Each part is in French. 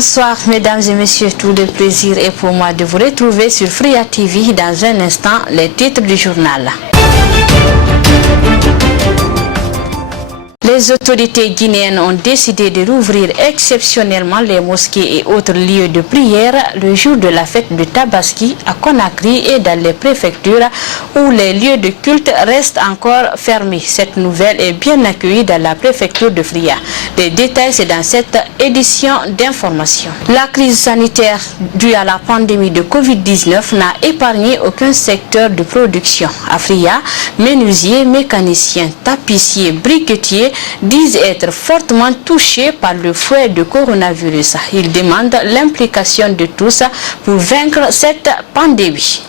Bonsoir mesdames et messieurs, tout le plaisir est pour moi de vous retrouver sur Fria TV. Dans un instant, les titres du journal. Les autorités guinéennes ont décidé de rouvrir exceptionnellement les mosquées et autres lieux de prière le jour de la fête de Tabaski à Conakry et dans les préfectures où les lieux de culte restent encore fermés. Cette nouvelle est bien accueillie dans la préfecture de Fria. Les détails, c'est dans cette édition d'information. La crise sanitaire due à la pandémie de Covid-19 n'a épargné aucun secteur de production. À Fria, menuisiers, mécaniciens, tapissiers, briquetiers disent être fortement touchés par le fouet de coronavirus. Ils demandent l'implication de tous pour vaincre cette pandémie.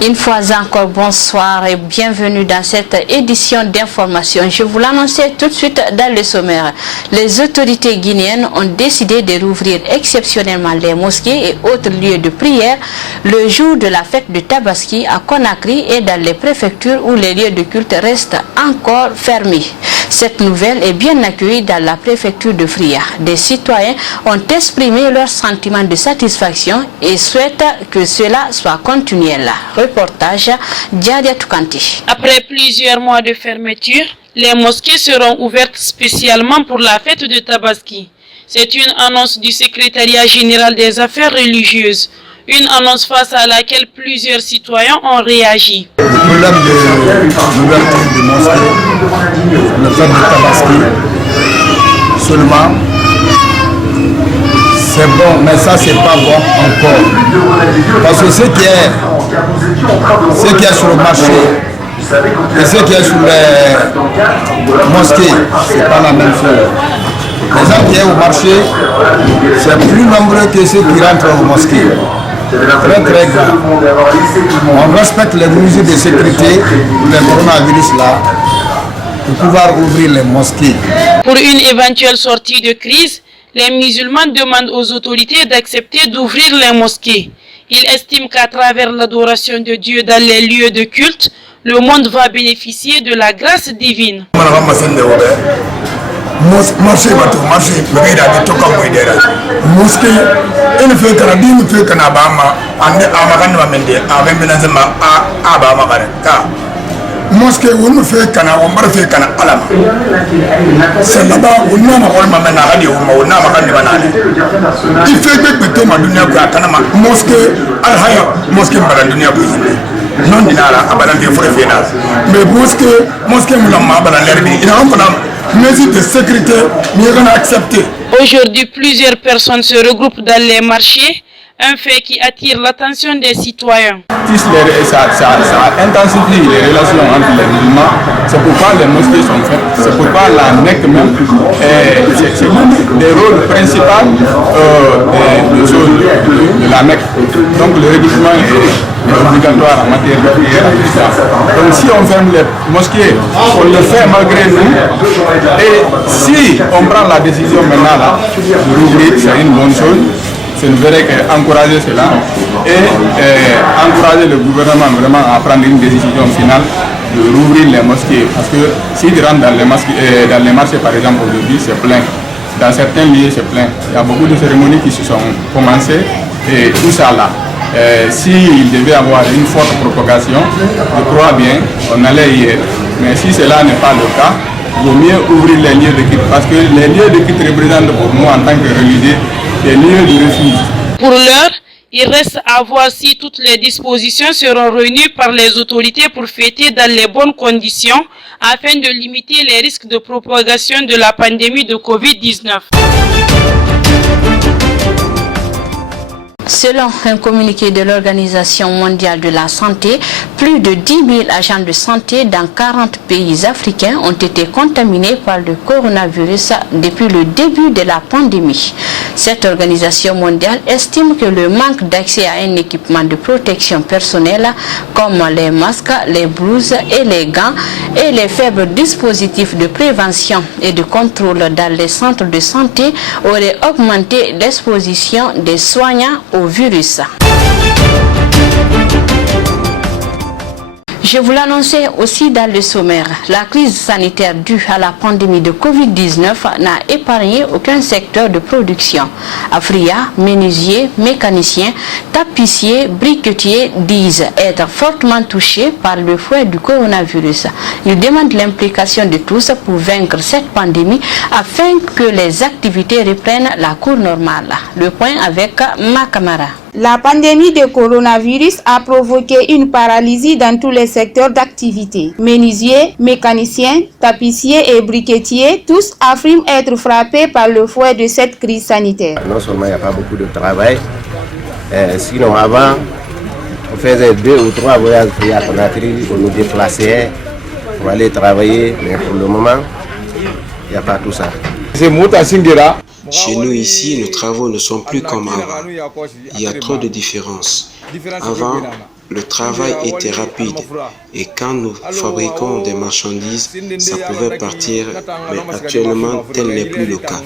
Une fois encore, bonsoir et bienvenue dans cette édition d'information. Je vous l'annonçais tout de suite dans le sommaire. Les autorités guinéennes ont décidé de rouvrir exceptionnellement les mosquées et autres lieux de prière le jour de la fête de Tabaski à Conakry et dans les préfectures où les lieux de culte restent encore fermés. Cette nouvelle est bien accueillie dans la préfecture de Fria. Des citoyens ont exprimé leur sentiment de satisfaction et souhaitent que cela soit continuel. Reportage Diadia Toukanti. Après plusieurs mois de fermeture, les mosquées seront ouvertes spécialement pour la fête de Tabaski. C'est une annonce du secrétariat général des affaires religieuses. Une annonce face à laquelle plusieurs citoyens ont réagi. Le problème de l'ouverture des mosquées, le fait de Tabaski, seulement, c'est bon, mais ça c'est pas bon encore. Parce que ce qui est sur le marché et ce qui est sur les mosquées, c'est pas la même chose. Les gens qui sont au marché, c'est plus nombreux que ceux qui rentrent aux mosquées. Très très grave. On respecte les mesures de sécurité pour le coronavirus là, pour pouvoir ouvrir les mosquées. Pour une éventuelle sortie de crise, les musulmans demandent aux autorités d'accepter d'ouvrir les mosquées. Ils estiment qu'à travers l'adoration de Dieu dans les lieux de culte, le monde va bénéficier de la grâce divine. Marché bateau marché me da di toka mo idera mosquée ene fe kana di me fe kana ba ma ande amakan ma mende ave menaze ma a ba ma bare ka mosquée won me fe kana won bar fe kana alama c'est là-bas on na ma ma na radio ma on na ma kan ba na il fait que to ma dunia ko kana ma mosquée al haya mosquée ba dunia ko non dinara abadan te fure fe na mais mosquée mo la ma ba la lerbi ina on kana mesures de sécurité, mieux qu'on a accepté. Aujourd'hui, plusieurs personnes se regroupent dans les marchés, un fait qui attire l'attention des citoyens. Ça intensifie les relations entre les musulmans, c'est pourquoi les mosquées sont faites, c'est pourquoi la Mecque même, c'est l'un des rôles principaux de la Mecque. Donc le regroupement est obligatoire en matière de prière. Donc si on ferme les mosquées, on le fait malgré nous. Et si on prend la décision maintenant là, de rouvrir, c'est une bonne chose. Je ne verrais qu'encourager cela et encourager le gouvernement vraiment à prendre une décision finale de rouvrir les mosquées. Parce que s'ils rentrent dans les marchés par exemple aujourd'hui, c'est plein. Dans certains lieux, c'est plein. Il y a beaucoup de cérémonies qui se sont commencées et tout ça là. S'il devait y avoir une forte propagation, je crois bien, on allait y être. Mais si cela n'est pas le cas, il vaut mieux ouvrir les lieux de culte. Parce que les lieux de culte représentent pour nous en tant que religieux des lieux de refuge. Pour l'heure, il reste à voir si toutes les dispositions seront réunies par les autorités pour fêter dans les bonnes conditions afin de limiter les risques de propagation de la pandémie de Covid-19. Selon un communiqué de l'Organisation mondiale de la santé, plus de 10 000 agents de santé dans 40 pays africains ont été contaminés par le coronavirus depuis le début de la pandémie. Cette organisation mondiale estime que le manque d'accès à un équipement de protection personnelle comme les masques, les blouses et les gants et les faibles dispositifs de prévention et de contrôle dans les centres de santé auraient augmenté l'exposition des soignants au virus. Je vous l'annonçais aussi dans le sommaire. La crise sanitaire due à la pandémie de Covid-19 n'a épargné aucun secteur de production. Afria, menuisiers, mécaniciens, tapissiers, briquetiers disent être fortement touchés par le fouet du coronavirus. Ils demandent l'implication de tous pour vaincre cette pandémie afin que les activités reprennent la cour normale. Le point avec Makamara. La pandémie de coronavirus a provoqué une paralysie dans tous les secteurs d'activité. Menuisiers, mécaniciens, tapissiers et briquetiers, tous affirment être frappés par le fouet de cette crise sanitaire. Non seulement il n'y a pas beaucoup de travail, sinon avant, on faisait 2 ou 3 voyages à Conakry, on nous déplaçait pour aller travailler, mais pour le moment, il n'y a pas tout ça. C'est Mouta Singira. Chez nous ici, nos travaux ne sont plus comme avant. Il y a trop de différences. Avant, le travail était rapide et quand nous fabriquons des marchandises, ça pouvait partir, mais actuellement, tel n'est plus le cas.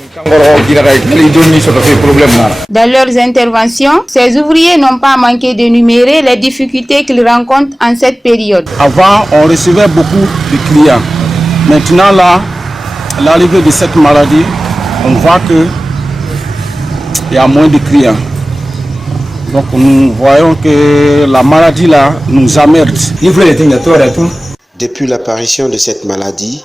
Dans leurs interventions, ces ouvriers n'ont pas manqué d'énumérer les difficultés qu'ils rencontrent en cette période. Avant, on recevait beaucoup de clients. Maintenant, là, l'arrivée de cette maladie, on voit qu'il y a moins de clients. Donc nous voyons que la maladie là nous emmerde. Depuis l'apparition de cette maladie,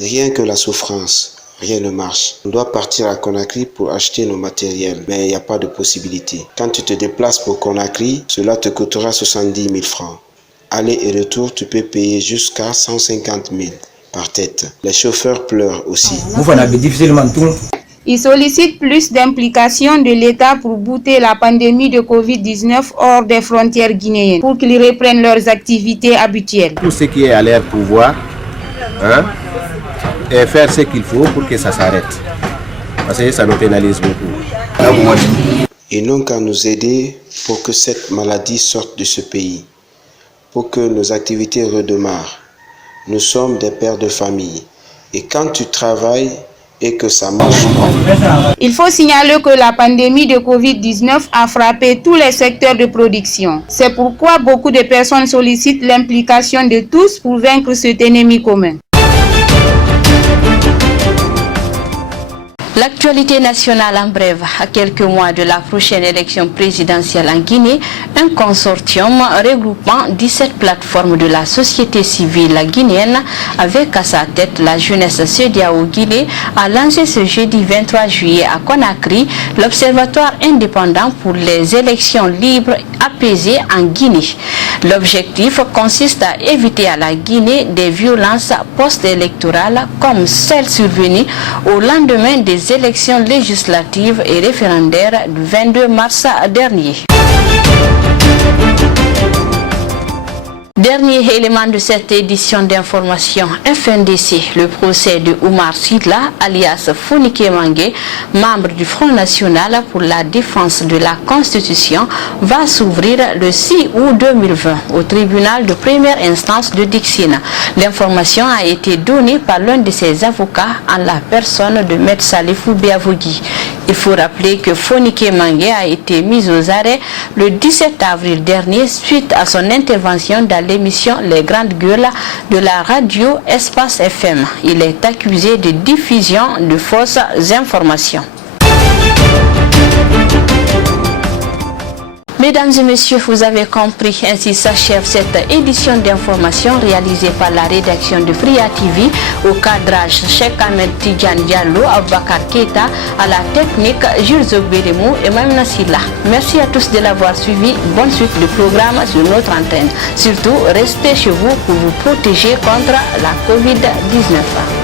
rien que la souffrance, rien ne marche. On doit partir à Conakry pour acheter nos matériels, mais il n'y a pas de possibilité. Quand tu te déplaces pour Conakry, cela te coûtera 70 000 francs. Aller et retour, tu peux payer jusqu'à 150 000 par tête. Les chauffeurs pleurent aussi. Ils sollicitent plus d'implication de l'État pour bouter la pandémie de Covid-19 hors des frontières guinéennes, pour qu'ils reprennent leurs activités habituelles. Tout ce qui est à leur pouvoir, et faire ce qu'il faut pour que ça s'arrête. Parce que ça nous pénalise beaucoup. Ils n'ont qu'à nous aider pour que cette maladie sorte de ce pays, pour que nos activités redémarrent. Nous sommes des pères de famille et quand tu travailles et que ça marche pas. Il faut signaler que la pandémie de Covid-19 a frappé tous les secteurs de production. C'est pourquoi beaucoup de personnes sollicitent l'implication de tous pour vaincre cet ennemi commun. L'actualité nationale en bref. À quelques mois de la prochaine élection présidentielle en Guinée, un consortium regroupant 17 plateformes de la société civile guinéenne avec à sa tête la jeunesse CEDEAO Guinée a lancé ce jeudi 23 juillet à Conakry l'Observatoire indépendant pour les élections libres apaisées en Guinée. L'objectif consiste à éviter à la Guinée des violences post-électorales comme celles survenues au lendemain des élections législatives et référendaires du 22 mars dernier. Dernier élément de cette édition d'information FNDC, le procès de Oumar Sidla, alias Fonike Mangue, membre du Front National pour la défense de la Constitution, va s'ouvrir le 6 août 2020 au tribunal de première instance de Dixine. L'information a été donnée par l'un de ses avocats en la personne de M. Salifou Biavogui. Il faut rappeler que Fonike Mangue a été mis aux arrêts le 17 avril dernier suite à son intervention dans l'émission Les Grandes Gueules de la radio Espace FM. Il est accusé de diffusion de fausses informations. Mesdames et messieurs, vous avez compris, ainsi s'achève cette édition d'information réalisée par la rédaction de Fria TV, au cadrage Cheikh Ahmed Tidjane Diallo, Abakar Keita, à la technique Jules Zogberemou et Mme Nassila. Merci à tous de l'avoir suivi. Bonne suite de programme sur notre antenne. Surtout, restez chez vous pour vous protéger contre la Covid-19.